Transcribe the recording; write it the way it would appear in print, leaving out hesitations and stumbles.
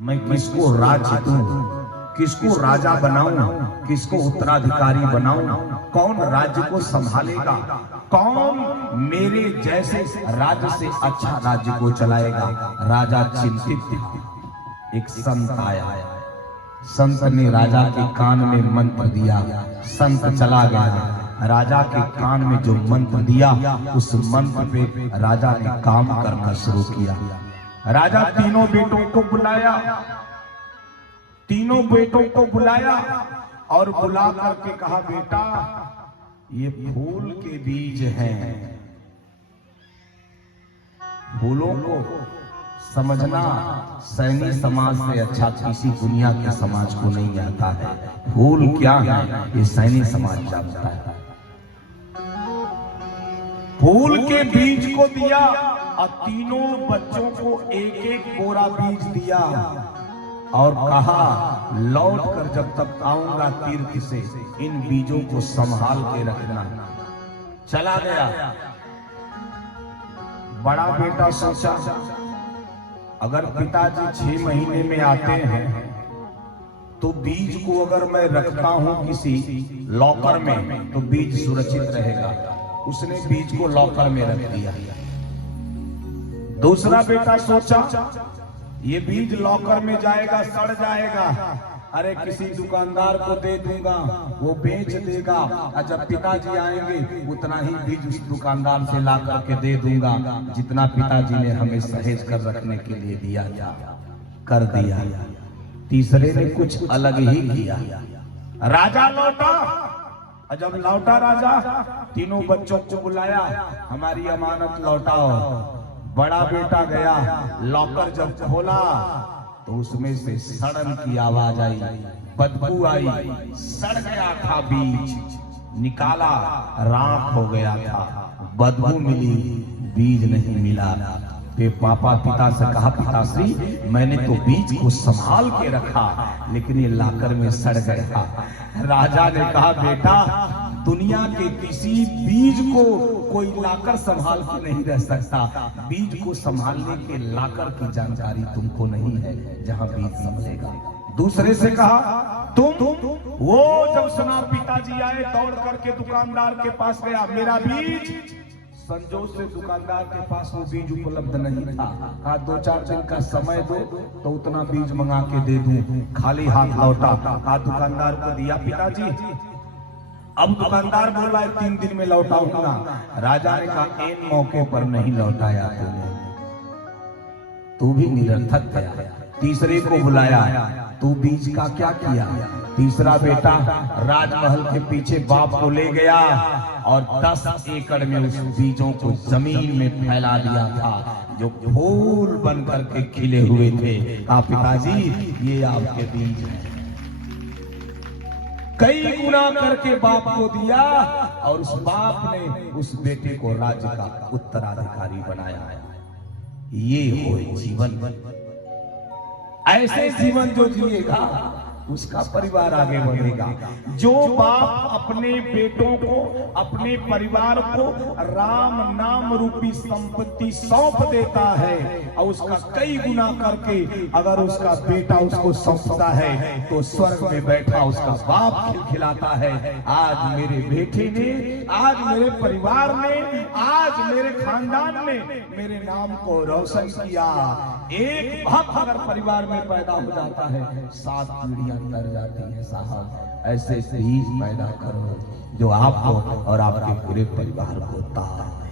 मैं किसको राज्य दूं, किसको राजा बनाऊं, किसको उत्तराधिकारी बनाऊं, कौन राज्य को संभालेगा, कौन मेरे जैसे राज्य से अच्छा राज्य को चलाएगा। राजा चिंतित था। एक संत आया, संत ने राजा के कान में मंत्र दिया। संत चला गया, राजा के कान में जो मंत्र दिया उस मंत्र पे राजा ने काम करना शुरू किया। राजा तीनों बेटों को बुलाया, तीनों बेटों को बुलाया और बुला करके कहा, बेटा ये फूल के बीज हैं, फूलों को समझना सैनी समाज से अच्छा किसी दुनिया के समाज को नहीं आता है। फूल क्या है ये सैनी समाज जानता है। फूल के बीज को दिया और तीनों बच्चों को एक एक बोरा बीज दिया और कहा, लौट कर जब तक आऊंगा तीर्थ से इन बीजों को संभाल के रखना। चला गया। बड़ा बेटा सोचा, अगर पिताजी 6 महीने में आते हैं तो बीज को अगर मैं रखता हूं किसी लॉकर में तो बीज सुरक्षित रहेगा। उसने बीज को लॉकर में रख दिया। दूसरा बेटा सोचा, ये बीज लॉकर में जाएगा, सड़ जाएगा, अरे किसी दुकानदार को दे दूंगा, वो बेच देगा और जब पिताजी आएंगे उतना ही बीज उस दुकानदार से ला करके दे दूंगा जितना पिताजी ने हमें सहेज कर रखने के लिए दिया कर दिया। तीसरे ने कुछ अलग ही किया। राजा लौटा और जब लौटा राजा, तीनों बच्चों को बुलाया, हमारी अमानत लौटाओ। बड़ा बेटा गया, लॉकर जब खोला तो उसमें से सड़न की आवाज आई, बदबू आई, सड़ गया था बीज, निकाला राख हो गया था, बदबू मिली, बीज नहीं मिला। फिर पापा पिता से कहा, पिताश्री मैंने तो बीज को संभाल के रखा लेकिन ये लाकर में सड़ गया। राजा ने कहा, बेटा दुनिया के किसी बीज को कोई लाकर संभाल के नहीं रह सकता। बीज को संभालने के लाकर की जानकारी तुमको नहीं है जहां बीज संभलेगा। दूसरे से कहा, तुम वो जब सुना पिताजी आए दौड़ करके दुकानदार के पास गया, मेरा बीज। संजोग से दुकानदार के पास वो बीज उपलब्ध नहीं था। कहा 2-4 दिन का समय दो तो उतना बीज मंगा के दे दूं। खाली हाथ लौटा। कहा दुकानदार को दिया, पिताजी। अब दुकानदार बोला है 3 दिन में लौटाऊंगा। राजा ने कहा, इन मौके पर नहीं लौटाया तूने, तू भी निरर्थक गया। तीसरे को बुलाया, तू बीज का क्या किया? तीसरा बेटा राजमहल के पीछे बाप को ले गया और 10 एकड़ में उस बीजों को जमीन में फैला दिया था जो फूल बन करके खिले हुए थे। कहा, पिताजी ये आपके बीज हैं। कई गुना करके बाप को दिया और उस बाप ने उस बेटे को राज्य का उत्तराधिकारी बनाया। ये हो जीवन। ऐसे जीवन जो जिएगा उसका परिवार आगे बढ़ेगा। जो बाप अपने बेटों को, अपने परिवार को राम नाम रूपी संपत्ति सौंप देता है और उसका कई गुना करके अगर उसका बेटा उसको सौंपता है तो स्वर्ग में बैठा उसका बाप खिलखिलाता है, आज मेरे बेटे ने, आज मेरे परिवार ने, आज मेरे खानदान ने मेरे नाम को रोशन किया। एक भक्त अगर परिवार में पैदा हो जाता है 7 पीढ़ियां कर जाती है। साहब ऐसे बीज पैदा करो जो आपको और आपके पूरे परिवार को तार